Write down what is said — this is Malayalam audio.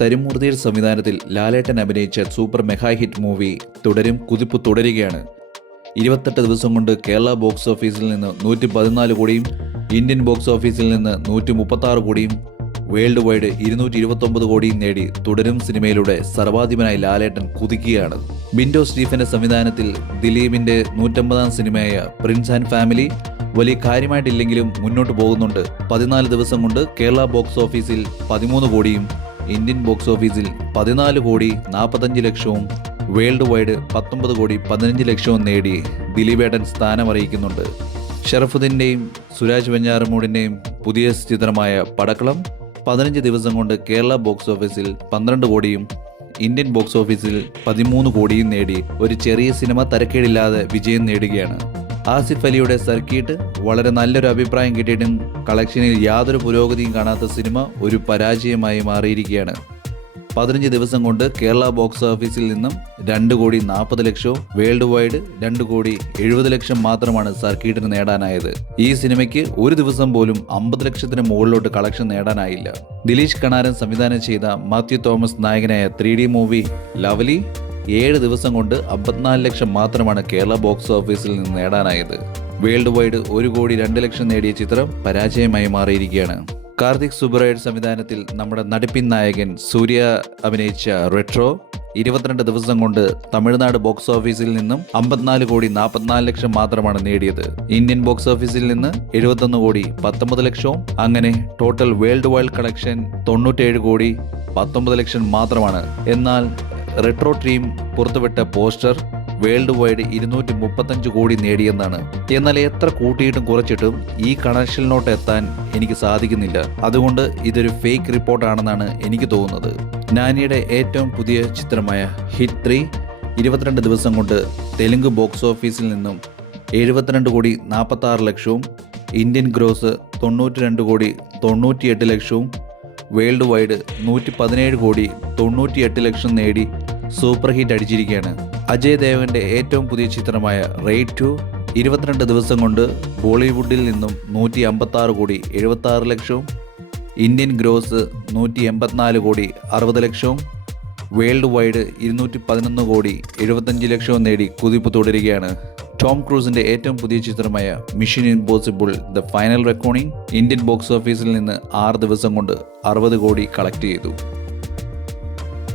തരുമൂർത്തിയുടെ സംവിധാനത്തിൽ ലാലേട്ടൻ അഭിനയിച്ച സൂപ്പർ മെഗാ ഹിറ്റ് മൂവി തുടരും കുതിപ്പ് തുടരുകയാണ്. 28 ദിവസം കൊണ്ട് കേരള ബോക്സ് ഓഫീസിൽ നിന്ന് 114 കോടിയും ഇന്ത്യൻ ബോക്സ് ഓഫീസിൽ നിന്ന് 136 കോടിയും വേൾഡ് വൈഡ് 229 കോടിയും നേടി തുടരും സിനിമയിലൂടെ സർവാധിപനായി ലാലേട്ടൻ കുതിക്കുകയാണ്. ബിൻഡോ സ്റ്റീഫന്റെ സംവിധാനത്തിൽ ദിലീപിന്റെ 150-ാം സിനിമയായ പ്രിൻസ് ആൻഡ് ഫാമിലി വലിയ കാര്യമായിട്ടില്ലെങ്കിലും മുന്നോട്ട് പോകുന്നുണ്ട്. 14 ദിവസം കൊണ്ട് കേരള ബോക്സ് ഓഫീസിൽ 13 കോടിയും ഇന്ത്യൻ ബോക്സ് ഓഫീസിൽ 14 കോടി 45 ലക്ഷവും വേൾഡ് വൈഡ് 19 കോടി 15 ലക്ഷവും നേടി ദിലീപേട്ടൻ സ്ഥാനമറിയിക്കുന്നുണ്ട്. ഷറഫുദ്ദീന്റെയും സുരാജ് വെഞ്ഞാറമൂടിന്റെയും പുതിയ ചിത്രമായ പടക്കളം 15 ദിവസം കൊണ്ട് കേരള ബോക്സ് ഓഫീസിൽ 12 കോടിയും ഇന്ത്യൻ ബോക്സ് ഓഫീസിൽ 13 കോടിയും നേടി ഒരു ചെറിയ സിനിമ തരക്കേടില്ലാതെ വിജയം നേടുകയാണ്. ആസിഫ് അലിയുടെ സർക്കിട്ട് വളരെ നല്ലൊരു അഭിപ്രായം കിട്ടിയിട്ടും കളക്ഷനിൽ യാതൊരു പുരോഗതിയും കാണാത്ത സിനിമ ഒരു പരാജയമായി മാറിയിരിക്കുകയാണ്. 15 ദിവസം കൊണ്ട് കേരള ബോക്സ് ഓഫീസിൽ നിന്നും 2 കോടി 40 ലക്ഷവും വേൾഡ് വൈഡ് 2 കോടി 70 ലക്ഷം മാത്രമാണ് സർക്കിട്ടിന് നേടാനായത്. ഈ സിനിമയ്ക്ക് ഒരു ദിവസം പോലും 50 ലക്ഷത്തിന് മുകളിലോട്ട് കളക്ഷൻ നേടാനായില്ല. ദിലീഷ് കണാരൻ സംവിധാനം ചെയ്ത മാത്യു തോമസ് നായകനായ 3D മൂവി ലവ്ലി 7 ദിവസം കൊണ്ട് 54 ലക്ഷം മാത്രമാണ് കേരള ബോക്സ് ഓഫീസിൽ നിന്ന് നേടാനായത്. വേൾഡ് വൈഡ് 1 കോടി 2 ലക്ഷം നേടിയ ചിത്രം പരാജയമായി മാറിയിരിക്കുകയാണ്. കാർത്തിക് സുബ്ബറായുടെ സംവിധാനത്തിൽ നമ്മുടെ നടിപ്പിൻ നായകൻ സൂര്യ അഭിനയിച്ച റെട്രോ 22 ദിവസം കൊണ്ട് തമിഴ്നാട് ബോക്സ് ഓഫീസിൽ നിന്നും 54 കോടി 44 ലക്ഷം മാത്രമാണ് നേടിയത്. ഇന്ത്യൻ ബോക്സ് ഓഫീസിൽ നിന്ന് 71 കോടി 19 ലക്ഷവും അങ്ങനെ ടോട്ടൽ വേൾഡ് വൈഡ് കളക്ഷൻ 97 കോടി 19 ലക്ഷം മാത്രമാണ്. എന്നാൽ റെട്രോ ടീം പുറത്തുവിട്ട പോസ്റ്റർ വേൾഡ് വൈഡ് 235 കോടി നേടിയെന്നാണ്. എന്നാൽ എത്ര കൂട്ടിയിട്ടും കുറച്ചിട്ടും ഈ കണക്ഷനിലോട്ട് എത്താൻ എനിക്ക് സാധിക്കുന്നില്ല. അതുകൊണ്ട് ഇതൊരു ഫേക്ക് റിപ്പോർട്ടാണെന്നാണ് എനിക്ക് തോന്നുന്നത്. നാനിയുടെ ഏറ്റവും പുതിയ ചിത്രമായ ഹിറ്റ് 3 22 ദിവസം കൊണ്ട് തെലുങ്ക് ബോക്സ് ഓഫീസിൽ നിന്നും 72 കോടി 46 ലക്ഷവും ഇന്ത്യൻ ഗ്രോസ് 92 കോടി 98 ലക്ഷവും വേൾഡ് വൈഡ് 117 കോടി 98 ലക്ഷം നേടി സൂപ്പർ ഹിറ്റ് അടിച്ചിരിക്കുകയാണ്. അജയ് ദേവന്റെ ഏറ്റവും പുതിയ ചിത്രമായ റെയ്ഡ് 2 22 ദിവസം കൊണ്ട് ബോളിവുഡിൽ നിന്നും 156 കോടി 76 ലക്ഷവും ഇന്ത്യൻ ഗ്രോസ് 184 കോടി 60 ലക്ഷവും വേൾഡ് വൈഡ് 211 കോടി 75 ലക്ഷവും നേടി കുതിപ്പ് തുടരുകയാണ്. ടോം ക്രൂസിന്റെ ഏറ്റവും പുതിയ ചിത്രമായ mission impossible the final recording Indian box ഓഫീസിൽ നിന്ന് 6 ദിവസം കൊണ്ട് 60 കോടി കളക്ട് ചെയ്തു.